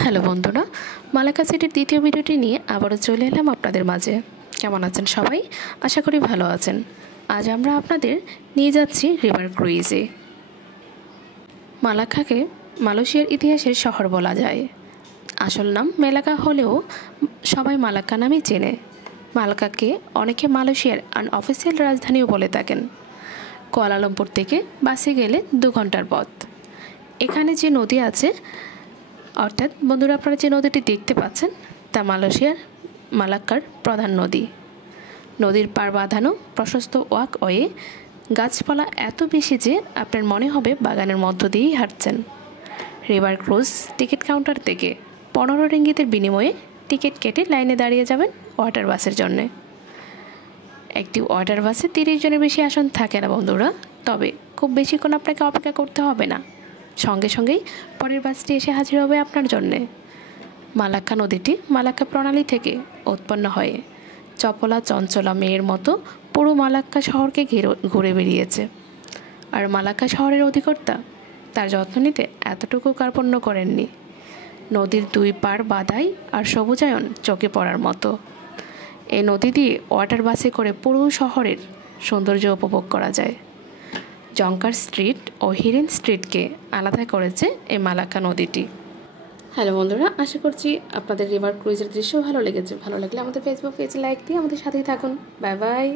Hello বন্ধুরা, Malacca সিটির দ্বিতীয় ভিডিওটি নিয়ে আবারও চলে এলাম আপনাদের মাঝে। কেমন আছেন সবাই? আশা করি ভালো আছেন। আজ আমরা আপনাদের নিয়ে যাচ্ছি রিভার ক্রুইজে। মালাক্কাকে মালয়েশিয়ার ইতিহাসের শহর বলা যায়। আসল নাম মেলাকা হলেও সবাই মালাক্কা নামেই চেনে। মালাক্কাকে অনেকে মালয়েশিয়ার আনঅফিসিয়াল রাজধানীও বলে থাকেন। কুয়ালালামপুর থেকে বাসে গেলে 2 ঘন্টার পথ। এখানে যে নদী আছে, অর্থাৎ বন্ধুরা আপনারা যে নদীটি দেখতে পাচ্ছেন তা মালাক্কার প্রধান নদী। নদীর পাড় বাঁধানো প্রশস্ত ওয়াকওয়ে, গাছপালা এত বেশি যে আপনার মনে হবে বাগানের মধ্য দিয়েই হাঁটছেন। রিভার ক্রুজ টিকিট কাউন্টার থেকে 15 রিঙ্গিতের বিনিময়ে টিকিট কেটে লাইনে দাঁড়িয়ে যাবেন ওয়াটার বাসের জন্যে। একটি ওয়াটার বাসে 30 জনের বেশি আসন থাকে না বন্ধুরা, তবে খুব বেশিক্ষণ আপনাকে অপেক্ষা করতে হবে না। সঙ্গে সঙ্গেই পরের বাসটি এসে হাজির হবে আপনার জন্যে। মালাক্কা নদীটি মালাক্কা প্রণালী থেকে উৎপন্ন হয়ে চপলা চঞ্চলা মেয়ের মতো পুরো মালাক্কা শহরকে ঘুরে বেরিয়েছে। আর মালাক্কা শহরের অধিকর্তা তার যত্ন নিতে এতটুকু কার্পণ্য করেননি। নদীর 2 পাড় বাধাই আর সবুজায়ন চোখে পড়ার মতো। এই নদী দিয়ে ওয়াটার বাসে করে পুরো শহরের সৌন্দর্য উপভোগ করা যায়। জঙ্কার স্ট্রিট ও হিরেন স্ট্রিটকে আলাদা করেছে এই মালাক্কা নদীটি। হ্যালো বন্ধুরা, আশা করছি আপনাদের রিভার ক্রুইজের দৃশ্য ভালো লেগেছে। ভালো লাগলে আমাদের ফেসবুক পেজে লাইক দিয়ে আমাদের সাথেই থাকুন। Bye bye.